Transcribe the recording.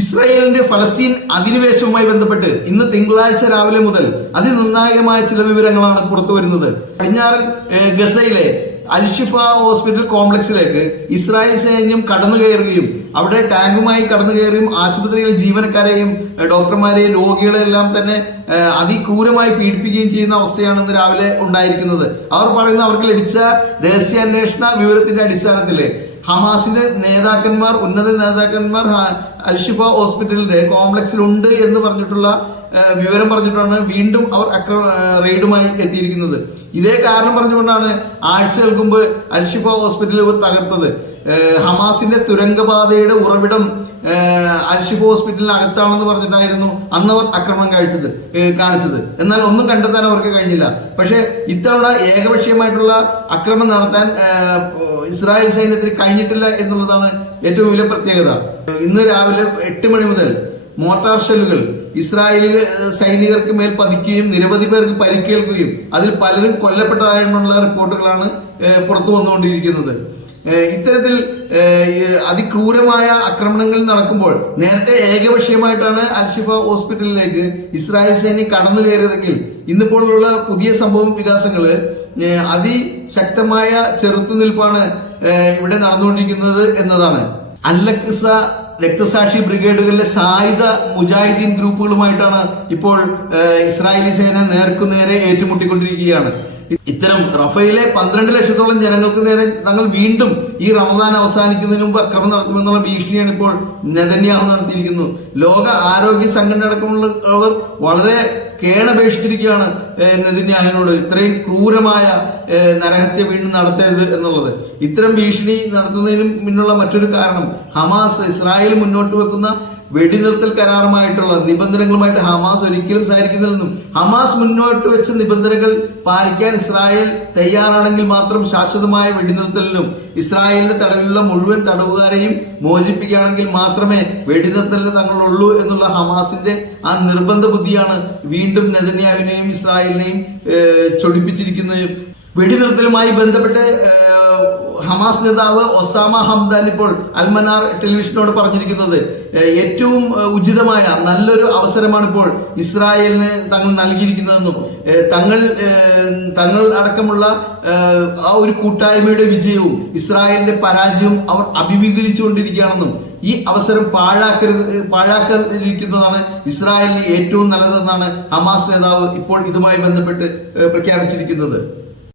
ഇസ്രായേലിന്റെ ഫലസ്തീൻ അധിനിവേശവുമായി ബന്ധപ്പെട്ട് ഇന്ന് തിങ്കളാഴ്ച രാവിലെ മുതൽ അതിനിർണായകമായ ചില വിവരങ്ങളാണ് പുറത്തു വരുന്നത്. പടിഞ്ഞാറൻ ഗസയിലെ അൽഷിഫ ഹോസ്പിറ്റൽ കോംപ്ലക്സിലേക്ക് ഇസ്രായേൽ സൈന്യം കടന്നു കയറുകയും അവിടെ ടാങ്കുമായി കടന്നു കയറുകയും ആശുപത്രിയിലെ ജീവനക്കാരെയും ഡോക്ടർമാരെയും രോഗികളെല്ലാം തന്നെ അതിക്രൂരമായി പീഡിപ്പിക്കുകയും ചെയ്യുന്ന അവസ്ഥയാണ് ഇന്ന് രാവിലെ ഉണ്ടായിരിക്കുന്നത്. അവർ പറയുന്ന അവർക്ക് ലഭിച്ച രഹസ്യാന്വേഷണ വിവരത്തിന്റെ അടിസ്ഥാനത്തിൽ ഹമാസിന്റെ നേതാക്കന്മാർ ഉന്നത നേതാക്കന്മാർ അൽഷിഫ ഹോസ്പിറ്റലിന്റെ കോംപ്ലക്സിലുണ്ട് എന്ന് പറഞ്ഞിട്ടുള്ള വിവരം പറഞ്ഞിട്ടാണ് വീണ്ടും അവർ അക്ര റെയ്ഡുമായി എത്തിയിരിക്കുന്നത്. ഇതേ കാരണം പറഞ്ഞുകൊണ്ടാണ് ആഴ്ചകൾക്ക് മുമ്പ് അൽഷിഫ ഹോസ്പിറ്റൽ ഇവർ തകർത്തത്. ഹമാസിന്റെ തുരങ്കപാതയുടെ ഉറവിടം അൽഷിഫ് ഹോസ്പിറ്റലിനകത്താണെന്ന് പറഞ്ഞിട്ടായിരുന്നു അന്ന് അവർ ആക്രമണം കഴിച്ചത് ഏഹ്, കാണിച്ചത്. എന്നാൽ ഒന്നും കണ്ടെത്താൻ അവർക്ക് കഴിഞ്ഞില്ല. പക്ഷേ ഇത്തവണ ഏകപക്ഷീയമായിട്ടുള്ള ആക്രമണം നടത്താൻ ഇസ്രായേൽ സൈന്യത്തിന് കഴിഞ്ഞിട്ടില്ല എന്നുള്ളതാണ് ഏറ്റവും വലിയ പ്രത്യേകത. ഇന്ന് രാവിലെ എട്ട് മണി മുതൽ മോട്ടാർ ഷെല്ലുകൾ ഇസ്രായേലി സൈനികർക്ക് മേൽ പതിക്കുകയും നിരവധി പേർക്ക് പരിക്കേൽക്കുകയും അതിൽ പലരും കൊല്ലപ്പെട്ടതായുള്ള റിപ്പോർട്ടുകളാണ് പുറത്തു വന്നുകൊണ്ടിരിക്കുന്നത്. ഇത്തരത്തിൽ അതിക്രൂരമായ ആക്രമണങ്ങൾ നടക്കുമ്പോൾ നേരത്തെ ഏകപക്ഷീയമായിട്ടാണ് അൽഷിഫ ഹോസ്പിറ്റലിലേക്ക് ഇസ്രായേൽ സൈന്യം കടന്നു കയറിയതെങ്കിൽ ഇന്നിപ്പോഴുള്ള പുതിയ സംഭവ വികാസങ്ങൾ അതിശക്തമായ ചെറുത്തുനിൽപ്പാണ് ഇവിടെ നടന്നുകൊണ്ടിരിക്കുന്നത് എന്നതാണ്. അല്ലക്സ രക്തസാക്ഷി ബ്രിഗേഡുകളിലെ സായുധ മുജാഹിദീൻ ഗ്രൂപ്പുകളുമായിട്ടാണ് ഇപ്പോൾ ഇസ്രായേലി സേന നേർക്കുനേരെ ഏറ്റുമുട്ടിക്കൊണ്ടിരിക്കുകയാണ്. ഇത്തരം റഫയിലെ പന്ത്രണ്ട് ലക്ഷത്തോളം ജനങ്ങൾക്ക് നേരെ തങ്ങൾ വീണ്ടും ഈ റമദാൻ അവസാനിക്കുന്നതിന് മുമ്പ് അക്രമം നടത്തുമെന്നുള്ള ഭീഷണിയാണ് ഇപ്പോൾ നെതന്യാഹു നടത്തിയിരിക്കുന്നു ലോക ആരോഗ്യ സംഘടന അടക്കമുള്ള അവർ വളരെ കേണപേക്ഷിച്ചിരിക്കുകയാണ് ഏഹ്, നെതന്യാഹുവിനോട് ഇത്രയും ക്രൂരമായ നരഹത്യ വീണ്ടും നടത്തരുത് എന്നുള്ളത്. ഇത്തരം ഭീഷണി നടത്തുന്നതിനും മുന്നുള്ള മറ്റൊരു കാരണം ഹമാസ് ഇസ്രായേൽ മുന്നോട്ട് വെക്കുന്ന വെടിനിർത്തൽ കരാറുമായിട്ടുള്ള നിബന്ധനകളുമായിട്ട് ഹമാസ് ഒരിക്കലും സഹകരിക്കുന്നില്ലെന്നും ഹമാസ് മുന്നോട്ട് വെച്ച നിബന്ധനകൾ പാലിക്കാൻ ഇസ്രായേൽ തയ്യാറാണെങ്കിൽ മാത്രം ശാശ്വതമായ വെടിനിർത്തലിനും ഇസ്രായേലിന്റെ തടവിലുള്ള മുഴുവൻ തടവുകാരെയും മോചിപ്പിക്കുകയാണെങ്കിൽ മാത്രമേ വെടിനിർത്തലിന് തങ്ങളുള്ളൂ എന്നുള്ള ഹമാസിന്റെ ആ നിർബന്ധ ബുദ്ധിയാണ് വീണ്ടും നെതന്യാവിനെയും ഇസ്രായേലിനെയും ചൊടിപ്പിച്ചിരിക്കുന്നതും. വെടിനിർത്തലുമായി ബന്ധപ്പെട്ട് ഹമാസ് നേതാവ് ഒസാമ ഹംദാൻ ഇപ്പോൾ അൽമനാർ ടെലിവിഷനോട് പറഞ്ഞിരിക്കുന്നത് ഏറ്റവും ഉചിതമായ നല്ലൊരു അവസരമാണ് ഇപ്പോൾ ഇസ്രായേലിന് തങ്ങൾ നൽകിയിരിക്കുന്നതെന്നും തങ്ങൾ തങ്ങൾ അടക്കമുള്ള ആ ഒരു കൂട്ടായ്മയുടെ വിജയവും ഇസ്രായേലിന്റെ പരാജയവും അവർ അഭിമുഖീകരിച്ചുകൊണ്ടിരിക്കുകയാണെന്നും ഈ അവസരം പാഴാക്കരുത് പാഴാക്കാതിരിക്കുന്നതാണ് ഇസ്രായേലിന് ഏറ്റവും നല്ലതെന്നാണ് ഹമാസ് നേതാവ് ഇപ്പോൾ ഇതുമായി ബന്ധപ്പെട്ട് പ്രഖ്യാപിച്ചിരിക്കുന്നത്.